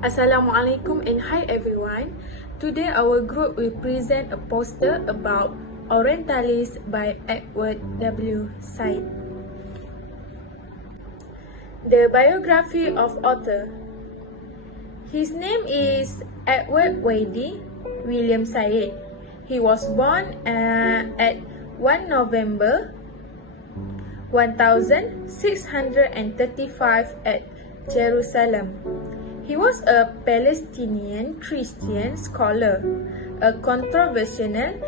Assalamualaikum and hi everyone. Today our group will present a poster about Orientalism by Edward W. Said. The biography of author. His name is Edward Wadi William Said. He was born at 1 November 1635 at Jerusalem. He was a Palestinian Christian scholar, a controversial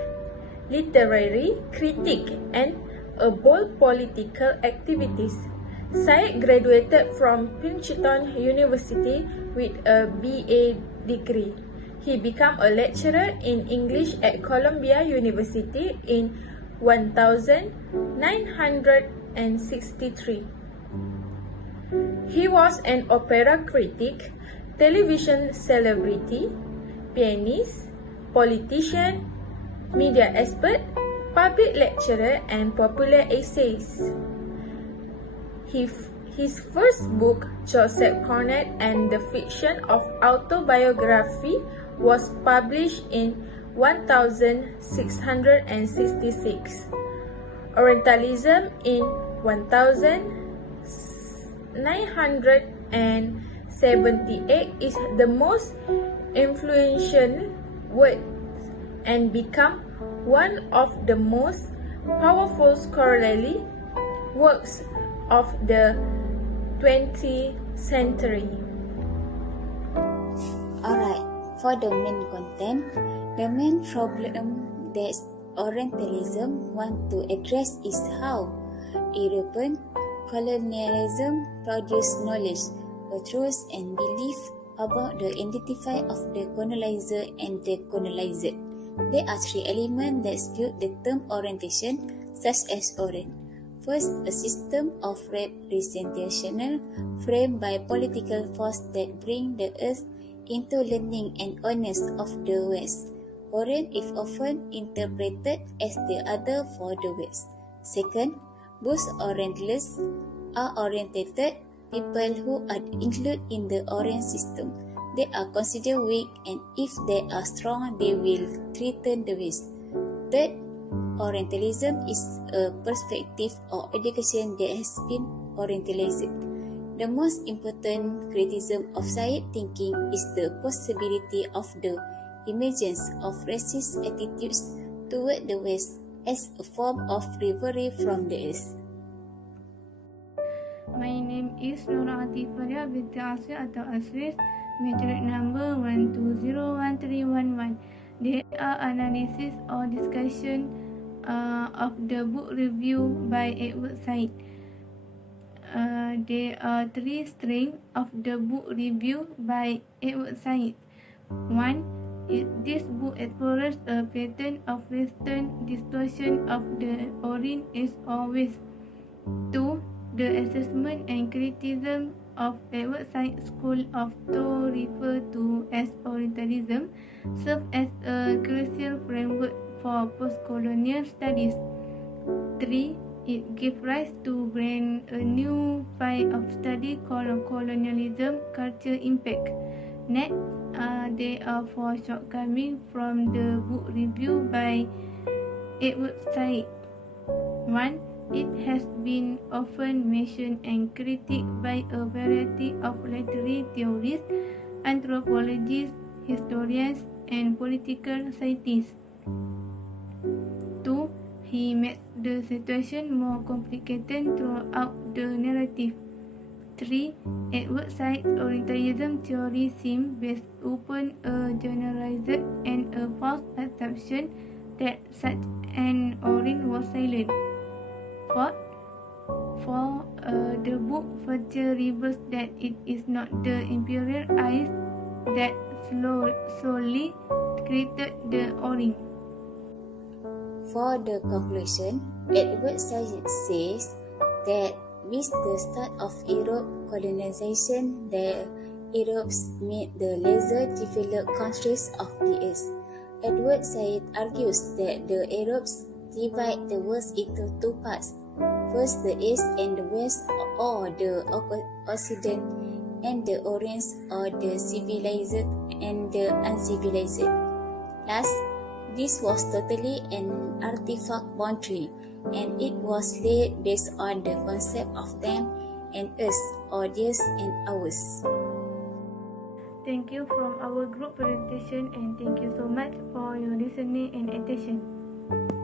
literary critic, and a bold political activist. Said graduated from Princeton University with a BA degree. He became a lecturer in English at Columbia University in 1963. He was an opera critic, television celebrity, pianist, politician, media expert, public lecturer, and popular essays. His first book, Joseph Conrad and the Fiction of Autobiography, was published in 1666. Orientalism in 1978 is the most influential work and became one of the most powerful scholarly works of the 20th century. Alright, for the main content, the main problem that Orientalism want to address is how European colonialism produced knowledge, truth, and belief about the identity of the colonizer and the colonizer. There are three elements that build the term orientation, such as Orient. First, a system of representational framed by political force that bring the earth into learning and awareness of the West. Orient is often interpreted as the other for the West. Second, both Orientalists are orientated people who are included in the Orient system. They are considered weak, and if they are strong, they will threaten the West. Third, Orientalism is a perspective or education that has been orientalized. The most important criticism of Said thinking is the possibility of the emergence of racist attitudes toward the West as a form of rivalry from the East. My name is NURHAYATI binti ASRI atau ASLIS, metric number 1201311. There are analysis or discussion of the book review by Edward Said. There are three strengths of the book review by Edward Said. 1. This book explores a pattern of Western distortion of the Orient as always. 2. The assessment and criticism of Edward Said's school of thought referred to as Orientalism serve as a crucial framework for postcolonial studies. 3. It gives rise to brand a new field of study called colonialism culture impact. Next, there are 4 shortcomings from the book review by Edward Said. 1. It has been often mentioned and critiqued by a variety of literary theorists, anthropologists, historians, and political scientists. 2. He makes the situation more complicated throughout the narrative. 3. Edward Said's Orientalism theory seems based upon a generalized and a false assumption that such an Orient was silent. 4. The book further reveals that it is not the imperial eyes that solely created the Orient. For the conclusion, Edward Said says that with the start of Europe colonization, the Europeans made the lesser developed countries of the East. Edward Said argues that the Arabs divide the world into two parts. First, the East and the West, or the Occident and the Orients or the civilized and the uncivilized. Last, this was totally an artifact boundary, and it was laid based on the concept of them and us, or theirs and ours. Thank you from our group presentation, and thank you so much for your listening and attention.